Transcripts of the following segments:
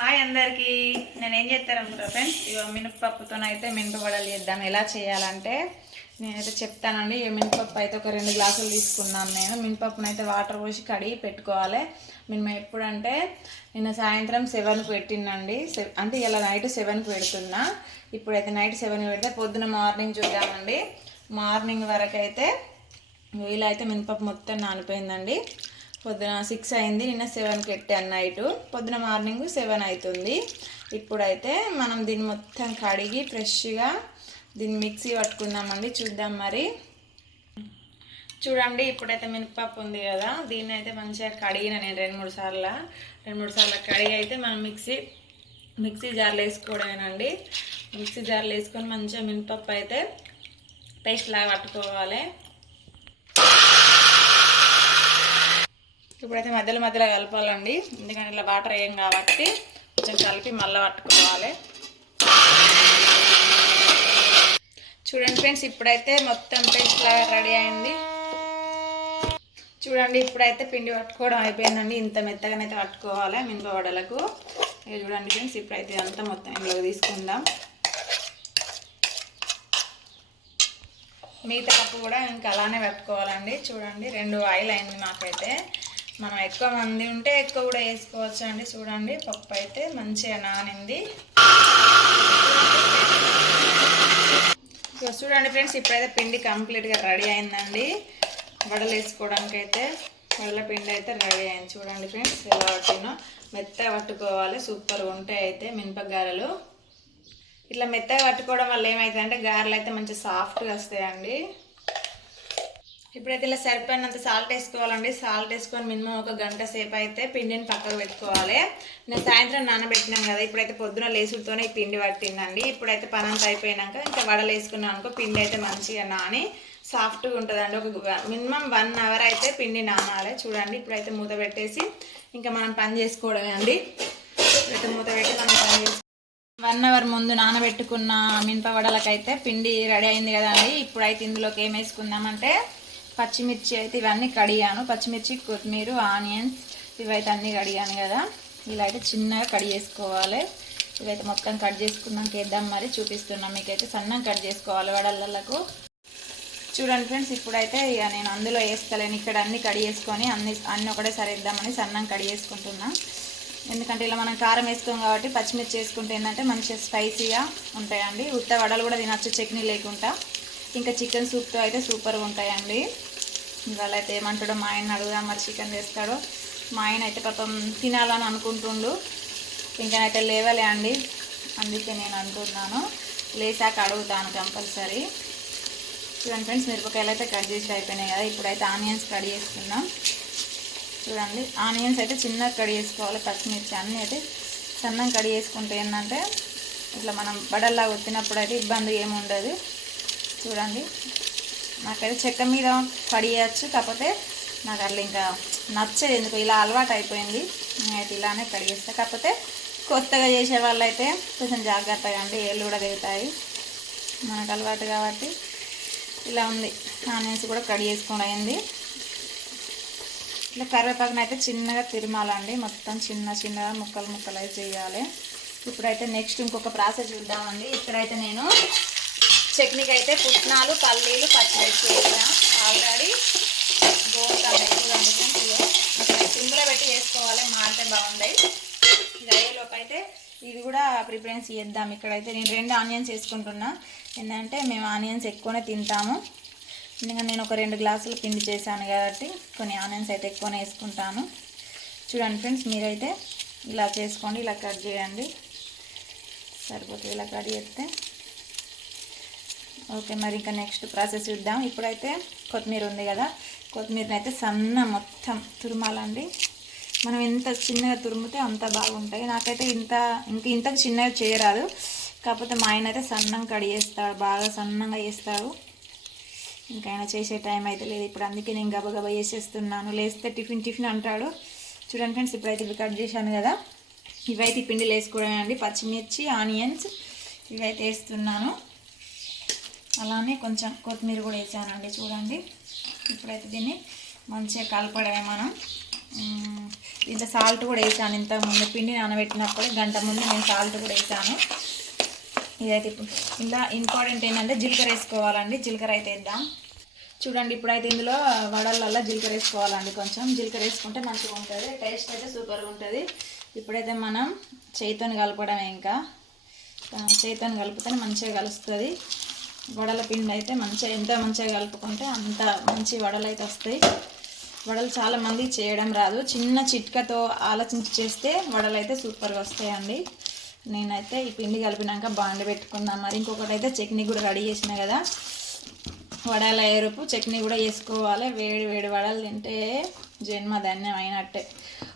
Hi అందరికీ. నేను ఏం చేస్తాను అనుకుంటా ఫ్రెండ్స్ ఇక మినపప్పుతోనైతే మినపవడలు చేద్దాం. ఎలా చేయాలంటే నేనైతే చెప్తానండి. ఈ మినపప్పు అయితే ఒక రెండు గ్లాసులు తీసుకున్నాను నేను. మినపప్పునైతే వాటర్ పోసి కడిగి పెట్టుకోవాలి. మేము ఎప్పుడంటే నిన్న సాయంత్రం సెవెన్కి పెట్టినండి అంటే ఇలా నైట్ సెవెన్కి పెడుతున్నా. ఇప్పుడైతే నైట్ సెవెన్కి పెడితే పొద్దున మార్నింగ్ చూద్దామండి. మార్నింగ్ వరకు అయితే వీలైతే మినపప్పు మొత్తం నానిపోయిందండి. పొద్దున సిక్స్ అయింది. నిన్న సెవెన్కి పెట్టాను నైట్ పొద్దున మార్నింగ్ సెవెన్ అవుతుంది. ఇప్పుడైతే మనం దీన్ని మొత్తం కడిగి ఫ్రెష్గా దీన్ని మిక్సీ పట్టుకుందామండి. చూద్దాం మరి. చూడండి ఇప్పుడైతే మినపప్పు ఉంది కదా. దీన్ని అయితే మంచిగా కడిగిన నేను రెండు మూడు సార్లు. రెండు మూడు సార్లు కడిగి అయితే మనం మిక్సీ మిక్సీ జార్లు వేసుకోవడమేనండి. మిక్సీ జార్లు వేసుకొని మంచిగా మినపప్పు అయితే పేస్ట్ లాగా పట్టుకోవాలి. ఇప్పుడైతే మధ్యలో మధ్యలో కలపాలండి. ఎందుకంటే ఇలా వాటర్ వేయం కాబట్టి కొంచెం కలిపి మళ్ళీ పట్టుకోవాలి. చూడండి ఫ్రెండ్స్ ఇప్పుడైతే మొత్తం పేస్ట్ లాగా రెడీ అయింది. చూడండి ఇప్పుడైతే పిండి పట్టుకోవడం అయిపోయిందండి. ఇంత మెత్తగానైతే పట్టుకోవాలి మినప వడలకు. ఇక చూడండి ఫ్రెండ్స్ ఇప్పుడైతే అంతా మొత్తం ఇంట్లో తీసుకుందాం. మిగతా కప్పు కూడా ఇంకా అలానే పెట్టుకోవాలండి. చూడండి రెండు ఆయిల్ అయింది మాకైతే. మనం ఎక్కువ మంది ఉంటే ఎక్కువ కూడా వేసుకోవచ్చు అండి. చూడండి పప్పు అయితే మంచిగా నానింది. చూడండి ఫ్రెండ్స్ ఇప్పుడైతే పిండి కంప్లీట్గా రెడీ అయిందండి. వడలు వేసుకోవడానికి అయితే వడల పిండి అయితే రెడీ అయింది. చూడండి ఫ్రెండ్స్ ఎలా పట్టినో మెత్తగా పట్టుకోవాలి సూపర్గా ఉంటాయి అయితే మినపగారలు. ఇట్లా మెత్తగా పట్టుకోవడం వల్ల ఏమవుతుంది అంటే గారెలు అయితే మంచి సాఫ్ట్గా వస్తాయండి. ఇప్పుడైతే ఇలా సరిపోయినంత సాల్ట్ వేసుకోవాలండి. సాల్ట్ వేసుకొని మినిమం ఒక గంట సేపు అయితే పిండిని పక్కకు పెట్టుకోవాలి. నేను సాయంత్రం నానబెట్టినాం కదా ఇప్పుడైతే పొద్దున లేసుడుతోనే ఈ పిండి పట్టిందండి. ఇప్పుడైతే పనంత అయిపోయినాక ఇంకా వడలు వేసుకున్నాం అనుకో పిండి అయితే మంచిగా నాని సాఫ్ట్గా ఉంటుందండి. ఒక మినిమం వన్ అవర్ అయితే పిండి నానాలి. చూడండి ఇప్పుడైతే మూత పెట్టేసి ఇంకా మనం పని చేసుకోవడమే అండి. ఇప్పుడైతే మూత పెట్టి మనం పని చేసుకో వన్ అవర్ ముందు నానబెట్టుకున్న మినప వడలకైతే పిండి రెడీ అయింది కదండి. ఇప్పుడైతే ఇందులోకి ఏం వేసుకుందామంటే పచ్చిమిర్చి అయితే ఇవన్నీ కడిగాను. పచ్చిమిర్చి కొత్తిమీర ఆనియన్స్ ఇవైతే అన్నీ కడిగాను కదా. ఇలా అయితే చిన్నగా కడి చేసుకోవాలి. ఇవైతే మొత్తం కట్ చేసుకున్నాక వేద్దాం మరి. చూపిస్తున్నాం మీకైతే సన్నం కట్ చేసుకోవాలి వడలకు చూడండి ఫ్రెండ్స్ ఇప్పుడైతే ఇక నేను అందులో వేస్తలేను. ఇక్కడ అన్ని కడి చేసుకొని అన్ని అన్ని ఒకటేసారి వేద్దామని సన్నం కడి చేసుకుంటున్నా. ఎందుకంటే ఇలా మనం కారం వేసుకోం కాబట్టి పచ్చిమిర్చి వేసుకుంటే ఏంటంటే మంచిగా స్పైసీగా ఉంటాయండి. ఉత్త వడలు కూడా తినచ్చు చట్నీ లేకుండా. ఇంకా చికెన్ సూప్తో అయితే సూపర్గా ఉంటాయండి. ఇవాళ అయితే ఏమంటాడో మా ఆయన అడుగుదాం మరి చికెన్ చేస్తాడో మా ఆయన అయితే పాపం తినాలని అనుకుంటుండు. ఇంకానైతే లేవలే అండి. అందుకే నేను అంటున్నాను. లేసాక అడుగుతాను కంపల్సరీ. చూడండి ఫ్రెండ్స్ మిరపకాయలు అయితే కట్ చేసి అయిపోయినాయి కదా. ఇప్పుడైతే ఆనియన్స్ కట్ చేసుకుందాం. చూడండి ఆనియన్స్ అయితే చిన్నగా కట్ చేసుకోవాలి. పచ్చిమిర్చి అన్నీ అయితే సన్నం కట్ చేసుకుంటే ఏంటంటే ఇట్లా మనం బడల్లా వచ్చినప్పుడు అయితే ఇబ్బంది ఏమి ఉండదు చూడండి. నాకైతే చెక్క మీద కడియచ్చు కాకపోతే నాకు అట్లా ఇంకా నచ్చదు. ఎందుకు ఇలా అలవాటు అయిపోయింది. నేనైతే ఇలానే కడిగేస్తా. కాకపోతే కొత్తగా చేసే వాళ్ళైతే కొంచెం జాగ్రత్తగా అండి ఏళ్ళు కూడా దిగుతాయి మనకు అలవాటు కాబట్టి ఇలా ఉంది. ఆనియన్స్ కూడా కడి చేసుకోవడం అయింది. ఇట్లా కరివేపాకుని అయితే చిన్నగా తిరమాలండి. మొత్తం చిన్న చిన్నగా ముక్కలు ముక్కలు అయితే చేయాలి. ఇప్పుడైతే నెక్స్ట్ ఇంకొక ప్రాసెస్ చూద్దామండి. ఇక్కడైతే నేను చట్నీకి అయితే పుట్నాలు పల్లీలు పచ్చిమిర్చి వేసా ఆల్రెడీ గోంకాయ చూడండి ఫ్రెండ్స్ సిమ్లో పెట్టి వేసుకోవాలి మాడితే బాగుంది ఇది అయ్యేలోపు అయితే ఇది కూడా ప్రిఫరెన్స్ చేద్దాం. ఇక్కడైతే నేను రెండు ఆనియన్స్ వేసుకుంటున్నా. ఏంటంటే మేము ఆనియన్స్ ఎక్కువనే తింటాము. ఎందుకంటే నేను ఒక రెండు గ్లాసులు పిండి చేశాను కాబట్టి కొన్ని ఆనియన్స్ అయితే ఎక్కువనే వేసుకుంటాను. చూడండి ఫ్రెండ్స్ మీరైతే ఇలా చేసుకోండి ఇలా కట్ చేయండి. సరిపోతుంది ఇలా కట్ చేస్తే ఓకే మరి ఇంకా నెక్స్ట్ ప్రాసెస్ చూద్దాం. ఇప్పుడైతే కొత్తిమీర ఉంది కదా. కొత్తిమీరని అయితే సన్న మొత్తం తురుమాలండి. మనం ఎంత చిన్నగా తురుముతే అంత బాగుంటాయి. నాకైతే ఇంత ఇంక ఇంతకు చిన్నగా చేయరాదు. కాకపోతే మా ఆయన అయితే సన్నం కడి చేస్తాడు బాగా సన్నంగా చేస్తాడు. ఇంకా ఆయన చేసే టైం అయితే లేదు. ఇప్పుడు అందుకే నేను గబగబా చేసేస్తున్నాను. లేస్తే టిఫిన్ టిఫిన్ అంటాడు. చూడండి ఫ్రెండ్స్ ఇప్పుడైతే ఇవి కట్ చేశాను కదా. ఇవైతే పిండిలు వేసుకోవడమే అండి. పచ్చిమిర్చి ఆనియన్స్ ఇవైతే వేస్తున్నాను. అలానే కొంచెం కొత్తిమీర కూడా వేసానండి చూడండి. ఇప్పుడైతే దీన్ని మంచిగా కలపడమే మనం. దీంట్లో ఇంత సాల్ట్ కూడా వేసాను ఇంత ముందు పిండి నానబెట్టినప్పుడు గంట ముందు నేను సాల్ట్ కూడా వేసాను. ఇదైతే ఇప్పుడు ఇలా ఇంపార్టెంట్ ఏంటంటే జీలకర్ర వేసుకోవాలండి జీలకర్ర అయితే వేద్దాం. చూడండి ఇప్పుడైతే ఇందులో వడలల్లో జీలకర్ర వేసుకోవాలండి కొంచెం. జీలకర్ర వేసుకుంటే మంచిగా ఉంటుంది టేస్ట్ అయితే సూపర్గా ఉంటుంది. ఇప్పుడైతే మనం చేయితోని కలపడమే ఇంకా. చేయితోని కలిపితే మంచిగా కలుస్తుంది. వడల పిండి అయితే మంచిగా ఎంత మంచిగా కలుపుకుంటే అంత మంచి వడలు అయితే వస్తాయి. వడలు చాలామంది చేయడం రాదు. చిన్న చిట్కతో ఆలోచించి చేస్తే వడలు అయితే సూపర్గా వస్తాయండి. నేనైతే ఈ పిండి కలిపినాక బాండి పెట్టుకుందాం మరి ఇంకొకటి అయితే చట్నీ కూడా రెడీ చేసిన కదా. వడల ఎరుపు చట్నీ కూడా వేసుకోవాలి. వేడి వేడి వడలు తింటే జన్మధన్యం అయినట్టే.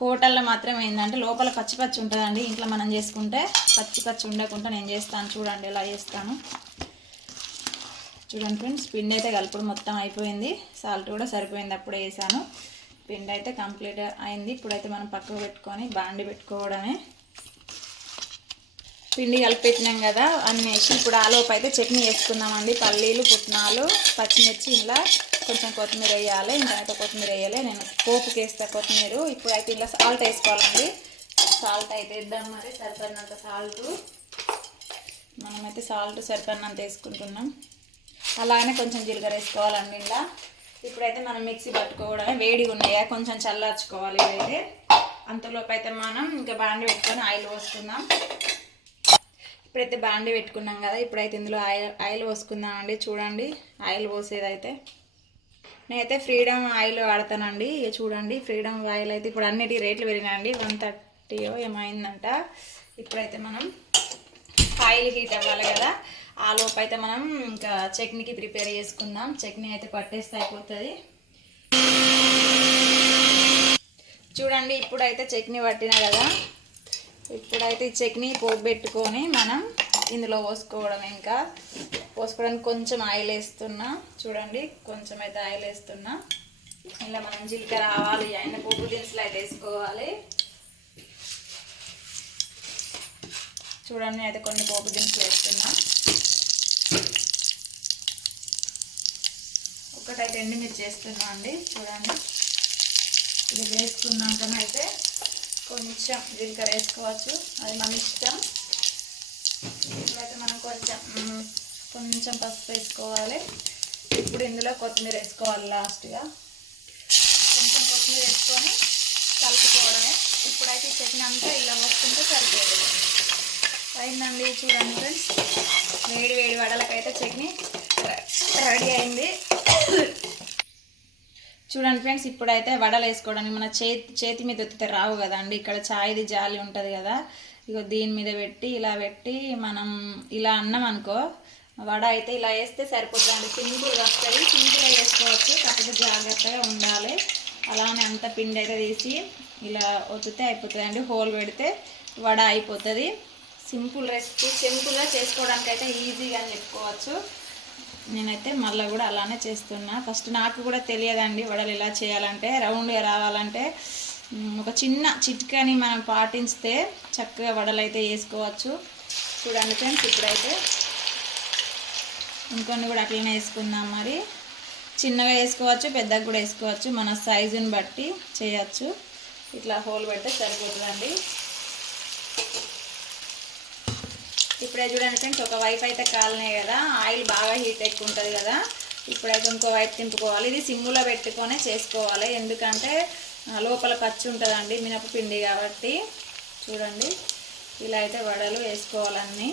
హోటల్లో మాత్రం ఏంటంటే లోపల పచ్చి పచ్చి ఉంటుందండి. ఇంట్లో మనం చేసుకుంటే పచ్చి పచ్చి ఉండకుండా నేను చేస్తాను. చూడండి ఎలా చేస్తాను. చూడండి ఫ్రెండ్స్ పిండి అయితే కలుపుడు మొత్తం అయిపోయింది. సాల్ట్ కూడా సరిపోయింది అప్పుడే వేసాను. పిండి అయితే కంప్లీట్ అయింది. ఇప్పుడైతే మనం పక్కకు పెట్టుకొని బాండి పెట్టుకోవడమే. పిండి కలిపెట్టినాం కదా అన్నీ వేసి ఇప్పుడు ఆలోపు అయితే చట్నీ వేసుకుందామండి పల్లీలు పుట్నాలు పచ్చిమిర్చి ఇలా కొంచెం కొత్తిమీర వేయాలి. ఇంకా అయితే కొత్తిమీర వేయాలి. నేను పోపుకి వేస్తా కొత్తిమీర. ఇప్పుడైతే ఇలా సాల్ట్ వేసుకోవాలండి. సాల్ట్ అయితే వేద్దాం మరి సరిపడినంత సాల్ట్. మనమైతే సాల్ట్ సరిపడినంత వేసుకుంటున్నాం. అలానే కొంచెం జీలకర్ర వేసుకోవాలండి ఇలా ఇప్పుడైతే మనం మిక్సీ పట్టుకోవడమే వేడిగా ఉన్నాయా కొంచెం చల్లార్చుకోవాలి ఇవైతే. అంతలోపు అయితే మనం ఇంకా బాండి పెట్టుకొని ఆయిల్ పోసుకుందాం. ఇప్పుడైతే బాండి పెట్టుకున్నాం కదా ఇప్పుడైతే ఇందులో ఆయిల్ ఆయిల్ పోసుకుందాం అండి చూడండి ఆయిల్ పోసేదైతే. నేనైతే ఫ్రీడమ్ ఆయిల్ వాడతానండి ఇక చూడండి ఫ్రీడమ్ ఆయిల్ అయితే ఇప్పుడు అన్నిటి రేట్లు పెరిగినాయండి. వన్ థర్టీయో ఏమైందంట ఇప్పుడైతే మనం ఆయిల్ హీట్ అవ్వాలి కదా. ఆ లోపు అయితే మనం ఇంకా చట్నీకి ప్రిపేర్ చేసుకుందాం. చట్నీ అయితే పట్టేస్తే అయిపోతుంది. చూడండి ఇప్పుడైతే చట్నీ పట్టినా కదా. ఇప్పుడైతే ఈ చట్నీ పోబెట్టుకొని పెట్టుకొని మనం ఇందులో పోసుకోవడం ఇంకా. పోసుకోవడానికి కొంచెం ఆయిల్ వేస్తున్నా. చూడండి కొంచెం అయితే ఆయిల్ వేస్తున్నా. ఇలా మనం జీలకర్ర ఆవాలు అయిన పోపు దినుసులు అయితే వేసుకోవాలి. చూడండి అయితే కొన్ని పోపు దినుసులు వేస్తున్నా. ఒకటైతే ఎండుమిర్చి వేస్తున్నా అండి చూడండి. ఇది వేసుకున్నాకనైతే కొంచెం జీలకర్ర వేసుకోవచ్చు అది మన ఇష్టం. ఇప్పుడైతే మనం కొంచెం కొంచెం పసుపు వేసుకోవాలి. ఇప్పుడు ఇందులో కొత్తిమీర వేసుకోవాలి లాస్ట్గా. కొంచెం కొత్తిమీర వేసుకొని కలుపుకోవడమే. ఇప్పుడైతే ఈ చట్నీ అంతా ఇలా వస్తుంటే సరిపోతుంది అయిందండి చూడండి ఫ్రెండ్స్. వేడి వేడి వడలకైతే చట్నీ రెడీ అయింది. చూడండి ఫ్రెండ్స్ ఇప్పుడైతే వడలు వేసుకోవడానికి మన చేతి చేతి మీద ఒత్తితే రావు కదండి ఇక్కడ చాయ్ది జాలి ఉంటుంది కదా. ఇగో దీని మీద పెట్టి ఇలా పెట్టి మనం ఇలా అన్నాం అనుకో వడ అయితే ఇలా వేస్తే సరిపోతుందండి సింపుల్గా వస్తుంది. సింపుల్గా వేసుకోవచ్చు. కాకపోతే జాగ్రత్తగా ఉండాలి. అలానే అంత పిండి అయితే తీసి ఇలా ఒత్తితే అండి హోల్ పెడితే వడ అయిపోతుంది. Simple recipe. సింపుల్గా చేసుకోవడానికి అయితే ఈజీగా అని చెప్పుకోవచ్చు. నేనైతే మళ్ళీ కూడా అలానే చేస్తున్నా. ఫస్ట్ నాకు కూడా తెలియదండి వడలు ఎలా చేయాలంటే రౌండ్గా రావాలంటే. ఒక చిన్న చిట్కాని మనం పాటిస్తే చక్కగా వడలు అయితే వేసుకోవచ్చు. చూడండి ఫ్రెండ్స్ ఇప్పుడైతే ఇంకొన్ని కూడా అట్లనే వేసుకుందాం మరి. చిన్నగా వేసుకోవచ్చు పెద్దగా కూడా వేసుకోవచ్చు. మన సైజుని బట్టి చేయచ్చు. ఇట్లా హోల్ పెడితే సరిపోతుందండి. ఇప్పుడే చూడండి ఫ్రెండ్స్ ఒక వైపు అయితే కాలనే కదా ఆయిల్ బాగా హీట్ ఎక్కువ ఉంటుంది కదా ఇప్పుడైతే ఇంకో వైపు తింపుకోవాలి. ఇది సిమ్ములో పెట్టుకొని చేసుకోవాలి ఎందుకంటే లోపల పచ్చి ఉంటుందండి మినపపిండి కాబట్టి. చూడండి ఇలా అయితే వడలు వేసుకోవాలన్నీ.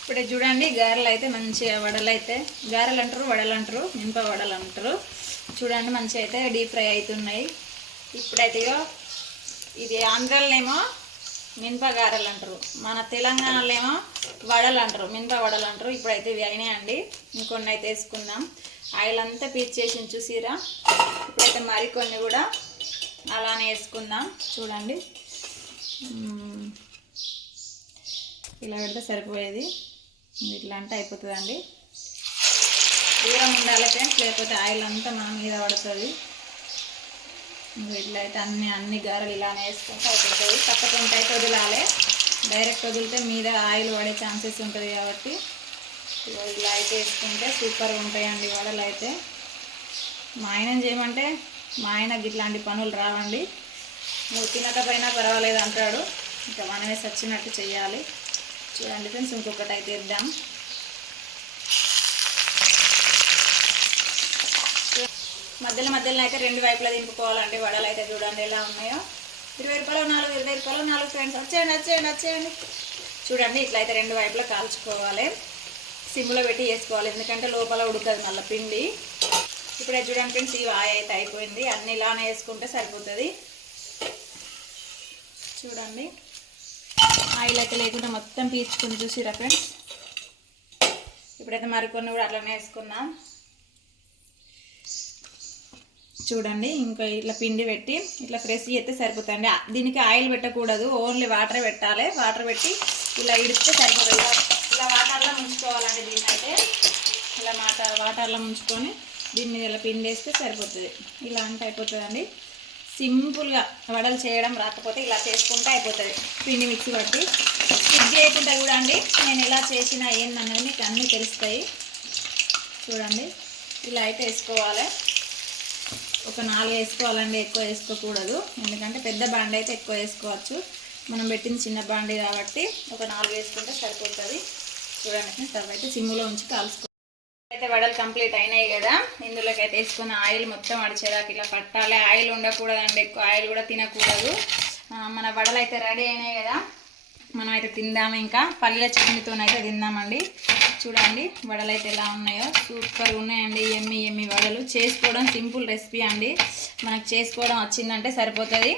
ఇప్పుడే చూడండి గారెలు అయితే మంచిగా వడలు అయితే గారెలు అంటారు వడలు అంటారు మినప వడలు అంటారు. చూడండి మంచిగా అయితే డీప్ ఫ్రై అవుతున్నాయి. ఇప్పుడైతే ఇది ఆంధ్రాలనేమో మినప గారెలు అంటారు మన తెలంగాణలో ఏమో వడలు అంటారు మినప వడలు అంటారు ఇప్పుడైతే ఇవి అయినాయండి. ఇంకొన్ని అయితే వేసుకుందాం. ఆయిల్ అంతా పీచేసి చూసిరా? ఇప్పుడైతే మరికొన్ని కూడా అలానే వేసుకుందాం. చూడండి. ఇలా పెడితే సరిపోయేది. ఇట్లా అంటే అయిపోతుందండి. దూరం ఉండాలి ఫ్రెండ్స్ లేకపోతే ఆయిల్ అంతా మన మీద పడుతుంది. ఇంక ఇట్లా అయితే అన్ని అన్ని గారెలు ఇలానే వేసుకుంటే అయిపోతుంది తప్పకుండా అయితే వదిలాలి డైరెక్ట్ వదిలితే మీద ఆయిల్ పడే ఛాన్సెస్ ఉంటుంది కాబట్టి ఇగో ఇలా అయితే వేసుకుంటే సూపర్గా ఉంటాయండి వడలు అయితే. మా ఆయన చేయమంటే మా ఆయనకి ఇట్లాంటి పనులు రావండి. నువ్వు తినకపోయినా పర్వాలేదు అంటాడు. ఇంకా మనమే సచ్చినట్టు చేయాలి చూడండి ఫ్రెండ్స్ ఇంకొకటి అయితే ఇద్దాం మధ్యలో మధ్యలో అయితే రెండు వైపులా దింపుకోవాలండి వడలు అయితే చూడండి ఎలా ఉన్నాయో. ఇరవై రూపాయలు నాలుగు ఇరవై రూపాయలు నాలుగు ఫ్రెండ్స్ వచ్చేయండి వచ్చేయండి వచ్చేయండి. చూడండి ఇట్లా అయితే రెండు వైపులా కాల్చుకోవాలి. సిమ్లో పెట్టి వేసుకోవాలి. ఎందుకంటే లోపల ఉడకదు మళ్ళీ పిండి. ఇప్పుడే చూడండి ఫ్రెండ్స్ ఈ ఆయ అయితే అయిపోయింది. అన్ని ఇలానే వేసుకుంటే సరిపోతుంది. చూడండి. ఆయిల్ అయితే లేకుండా మొత్తం పీల్చుకుని చూసిరా ఫ్రెండ్స్ ఇప్పుడైతే మరికొన్ని కూడా అట్లనే వేసుకున్నాం చూడండి. ఇంకా ఇట్లా పిండి పెట్టి ఇట్లా ఫ్రెష్ చేస్తే సరిపోతుంది దీనికి ఆయిల్ పెట్టకూడదు. ఓన్లీ వాటర్ పెట్టాలి. వాటర్ పెట్టి ఇలా ఇడిస్తే సరిపోతుంది. ఇలా ఇలా వాటర్లో ముంచుకోవాలండి దీన్ని అయితే ఇలా మాట వాటర్లో ముంచుకొని దీన్ని మీద ఇలా పిండి వేస్తే సరిపోతుంది. ఇలా అంటే అయిపోతుందండి సింపుల్గా వడలు చేయడం రాకపోతే ఇలా చేసుకుంటే అయిపోతుంది. పిండి మిక్సీ పట్టి స్కిప్ చేయకుండా చూడండి. నేను ఎలా చేసినా ఏందన్నది మీకు అన్నీ తెలుస్తాయి. చూడండి. ఇలా అయితే వేసుకోవాలి. ఒక నాలుగు వేసుకోవాలండి ఎక్కువ వేసుకోకూడదు. ఎందుకంటే పెద్ద బాండి అయితే ఎక్కువ వేసుకోవచ్చు. మనం పెట్టింది చిన్న బాండి కాబట్టి ఒక నాలుగు వేసుకుంటే సరిపోతుంది. చూడండి స్టవ్ అయితే సిమ్లో ఉంచి కాల్చుకో అయితే వడలు కంప్లీట్ అయినాయి కదా. ఇందులోకి అయితే వేసుకున్న ఆయిల్ మొత్తం అడిచేదాకా ఇలా పట్టాలి. ఆయిల్ ఉండకూడదండి ఎక్కువ ఆయిల్ కూడా తినకూడదు. మన వడలు అయితే రెడీ అయినాయి కదా. మనం అయితే తిందాము ఇంకా. పల్లె చట్నీతోనైతే తిందామండి. చూడండి వడలు అయితే ఎలా ఉన్నాయో. సూపర్ ఉన్నాయండి ఎమ్మి ఎమ్మి వడలు. చేసుకోవడం సింపుల్ రెసిపీ అండి. మనకు చేసుకోవడం వచ్చిందంటే సరిపోతుంది.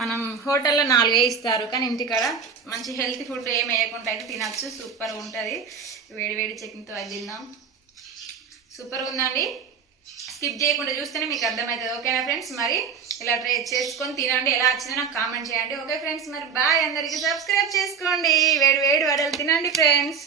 మనం హోటల్లో నాలుగే ఇస్తారు కానీ ఇంటికాడ మంచి హెల్తీ ఫుడ్ ఏం వేయకుండా అయితే తినచ్చు. సూపర్ ఉంటుంది. వేడి వేడి చట్నీతో అది తిందాం. సూపర్ ఉందండి. స్కిప్ చేయకుండా చూస్తేనే మీకు అర్థమవుతుంది. ఓకేనా ఫ్రెండ్స్? మరి ఇలా ట్రై చేసుకొని తినండి. ఎలా వచ్చిందో నాకు కామెంట్ చేయండి. Okay friends? మరి బాయ్. అందరికీ సబ్స్క్రైబ్ చేసుకోండి. వేడి వేడి వడలు తినండి ఫ్రెండ్స్.